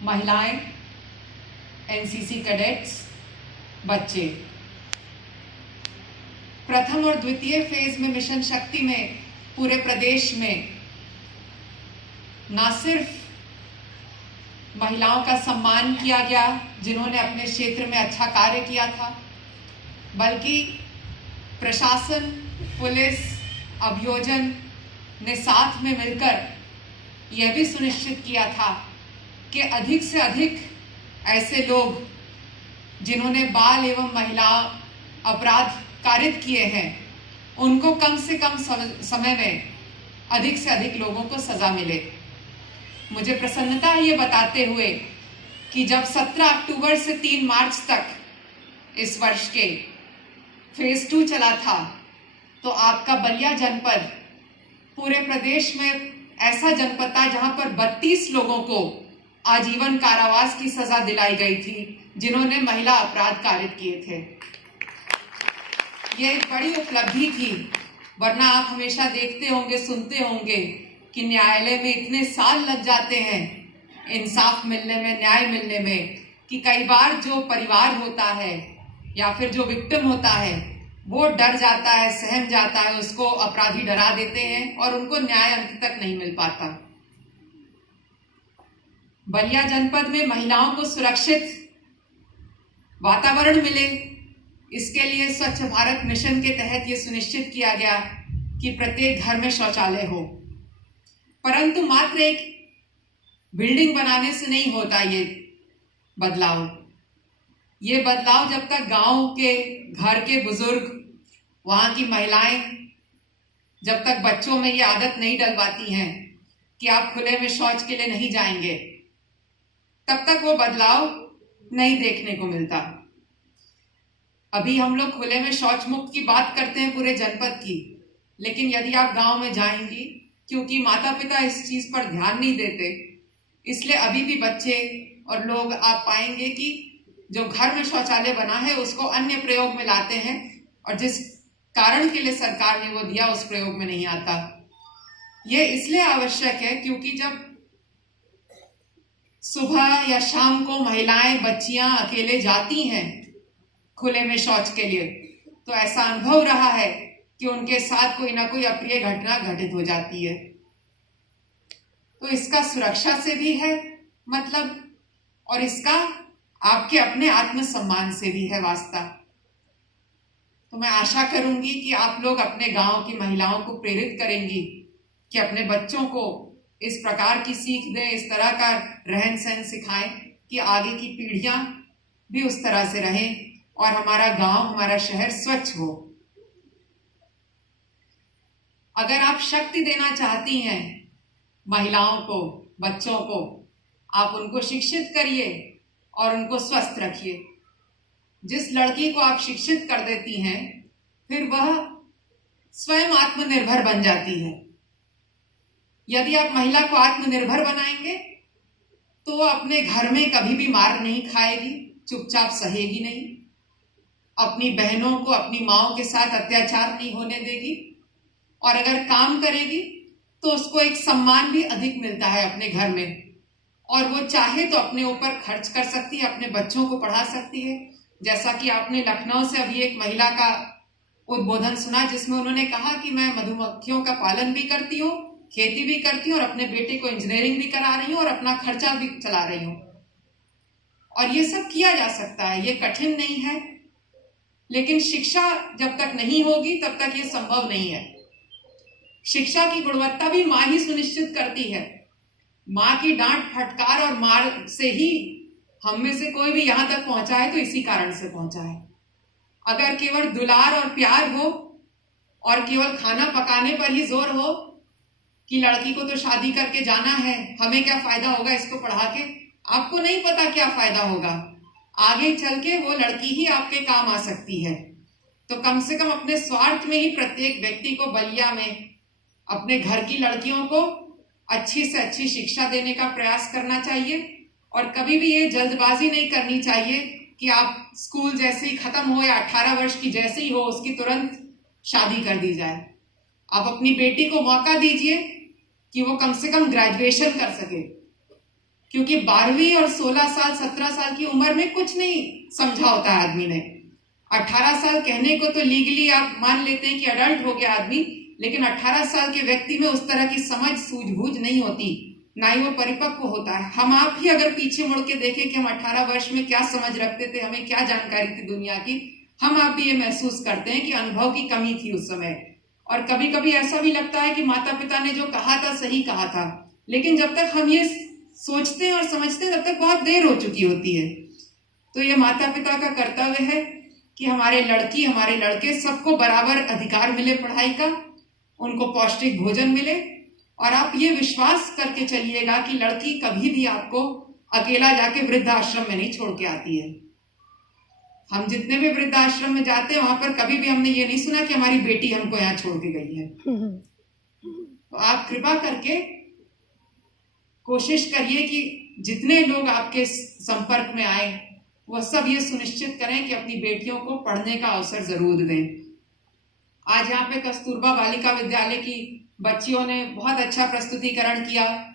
महिलाएं, NCC cadets, बच्चे। प्रथम और द्वितीय फेज में मिशन शक्ति में पूरे प्रदेश में न सिर्फ महिलाओं का सम्मान किया गया जिन्होंने अपने क्षेत्र में अच्छा कार्य किया था, बल्कि प्रशासन, पुलिस, अभियोजन ने साथ में मिलकर यह भी सुनिश्चित किया था कि अधिक से अधिक ऐसे लोग जिन्होंने बाल एवं महिला अपराध कारित किए हैं उनको कम से कम समय में अधिक से अधिक लोगों को सजा मिले। मुझे प्रसन्नता है ये बताते हुए कि जब 17 अक्टूबर से 3 मार्च तक इस वर्ष के फेज 2 चला था तो आपका बलिया जनपद पूरे प्रदेश में ऐसा जनपद था जहां पर 32 लोगों को आजीवन कारावास की सजा दिलाई गई थी जिन्होंने महिला अपराध कारित किए थे। ये एक बड़ी उपलब्धि थी, वरना आप हमेशा देखते होंगे, सुनते होंगे कि न्यायालय में इतने साल लग जाते हैं इंसाफ मिलने में, न्याय मिलने में, कि कई बार जो परिवार होता है या फिर जो विक्टिम होता है वो डर जाता है, सहम जाता है, उसको अपराधी डरा देते हैं और उनको न्याय अंत तक नहीं मिल पाता। बलिया जनपद में महिलाओं को सुरक्षित वातावरण मिले, इसके लिए स्वच्छ भारत मिशन के तहत ये सुनिश्चित किया गया कि प्रत्येक घर में शौचालय हो। परंतु मात्र एक बिल्डिंग बनाने से नहीं होता ये बदलाव। ये बदलाव जब तक गांव के घर के बुजुर्ग, वहां की महिलाएं जब तक बच्चों में ये आदत नहीं डलवाती हैं कि आप खुले में शौच के लिए नहीं जाएंगे, तब तक वो बदलाव नहीं देखने को मिलता। अभी हम लोग खुले में शौच मुक्त की बात करते हैं पूरे जनपद की, लेकिन यदि आप गांव में जाएंगी, क्योंकि माता पिता इस चीज पर ध्यान नहीं देते, इसलिए अभी भी बच्चे और लोग आप पाएंगे कि जो घर में शौचालय बना है उसको अन्य प्रयोग में लाते हैं और जिस कारण के लिए सरकार ने वो दिया उस प्रयोग में नहीं आता। ये इसलिए आवश्यक है क्योंकि जब सुबह या शाम को महिलाएं, बच्चियां अकेले जाती हैं खुले में शौच के लिए, तो ऐसा अनुभव रहा है कि उनके साथ कोई ना कोई अप्रिय घटना घटित हो जाती है। तो इसका सुरक्षा से भी है मतलब, और इसका आपके अपने आत्मसम्मान से भी है वास्ता। तो मैं आशा करूंगी कि आप लोग अपने गांव की महिलाओं को प्रेरित करेंगी कि अपने बच्चों को इस प्रकार की सीख दें, इस तरह का रहन सहन सिखाएं कि आगे की पीढ़ियां भी उस तरह से रहें और हमारा गांव, हमारा शहर स्वच्छ हो। अगर आप शक्ति देना चाहती हैं महिलाओं को, बच्चों को, आप उनको शिक्षित करिए और उनको स्वस्थ रखिए। जिस लड़की को आप शिक्षित कर देती हैं, फिर वह स्वयं आत्मनिर्भर बन जाती है। यदि आप महिला को आत्मनिर्भर बनाएंगे तो वो अपने घर में कभी भी मार नहीं खाएगी, चुपचाप सहेगी नहीं, अपनी बहनों को, अपनी माओं के साथ अत्याचार नहीं होने देगी, और अगर काम करेगी तो उसको एक सम्मान भी अधिक मिलता है अपने घर में, और वो चाहे तो अपने ऊपर खर्च कर सकती है, अपने बच्चों को पढ़ा सकती है। जैसा कि आपने लखनऊ से अभी एक महिला का उद्बोधन सुना जिसमें उन्होंने कहा कि मैं मधुमक्खियों का पालन भी करती हूँ, खेती भी करती हूँ और अपने बेटे को इंजीनियरिंग भी करा रही हूँ और अपना खर्चा भी चला रही हूँ। और ये सब किया जा सकता है, ये कठिन नहीं है, लेकिन शिक्षा जब तक नहीं होगी तब तक ये संभव नहीं है। शिक्षा की गुणवत्ता भी माँ ही सुनिश्चित करती है। माँ की डांट, फटकार और मार से ही हम में से कोई भी यहाँ तक पहुंचा है तो इसी कारण से पहुंचा है। अगर केवल दुलार और प्यार हो और केवल खाना पकाने पर ही जोर हो कि लड़की को तो शादी करके जाना है, हमें क्या फायदा होगा इसको पढ़ा के, आपको नहीं पता क्या फायदा होगा। आगे चल के वो लड़की ही आपके काम आ सकती है। तो कम से कम अपने स्वार्थ में ही प्रत्येक व्यक्ति को बलिया में अपने घर की लड़कियों को अच्छी से अच्छी शिक्षा देने का प्रयास करना चाहिए, और कभी भी ये जल्दबाजी नहीं करनी चाहिए कि आप स्कूल जैसे ही खत्म हो या 18 वर्ष की जैसे ही हो उसकी तुरंत शादी कर दी जाए। आप अपनी बेटी को मौका दीजिए कि वो कम से कम ग्रेजुएशन कर सके, क्योंकि 12वीं और 16 साल 17 साल की उम्र में कुछ नहीं समझा होता है आदमी ने। 18 साल कहने को तो लीगली आप मान लेते हैं कि अडल्ट हो गया आदमी, लेकिन 18 साल के व्यक्ति में उस तरह की समझ सूझबूझ नहीं होती, ना ही वो परिपक्व होता है। हम आप ही अगर पीछे मुड़ के देखें कि हम 18 वर्ष में क्या समझ रखते थे, हमें क्या जानकारी थी दुनिया की, हम आप भी ये महसूस करते हैं कि अनुभव की कमी थी उस समय। और कभी कभी ऐसा भी लगता है कि माता पिता ने जो कहा था सही कहा था, लेकिन जब तक हम ये सोचते हैं और समझते हैं तब तक बहुत देर हो चुकी होती है। तो ये माता पिता का कर्तव्य है कि हमारे लड़की हमारे लड़के सबको बराबर अधिकार मिले पढ़ाई का, उनको पौष्टिक भोजन मिले। और आप ये विश्वास करके चलिएगा कि लड़की कभी भी आपको अकेला जाके वृद्धाश्रम में नहीं छोड़ के आती है। हम जितने भी वृद्धाश्रम में जाते हैं वहां पर कभी भी हमने ये नहीं सुना कि हमारी बेटी हमको यहाँ छोड़ के गई है। तो आप कृपा करके कोशिश करिए कि जितने लोग आपके संपर्क में आए वह सब ये सुनिश्चित करें कि अपनी बेटियों को पढ़ने का अवसर जरूर दें। आज यहाँ पे कस्तूरबा बालिका विद्यालय की बच्चियों ने बहुत अच्छा प्रस्तुतिकरण किया।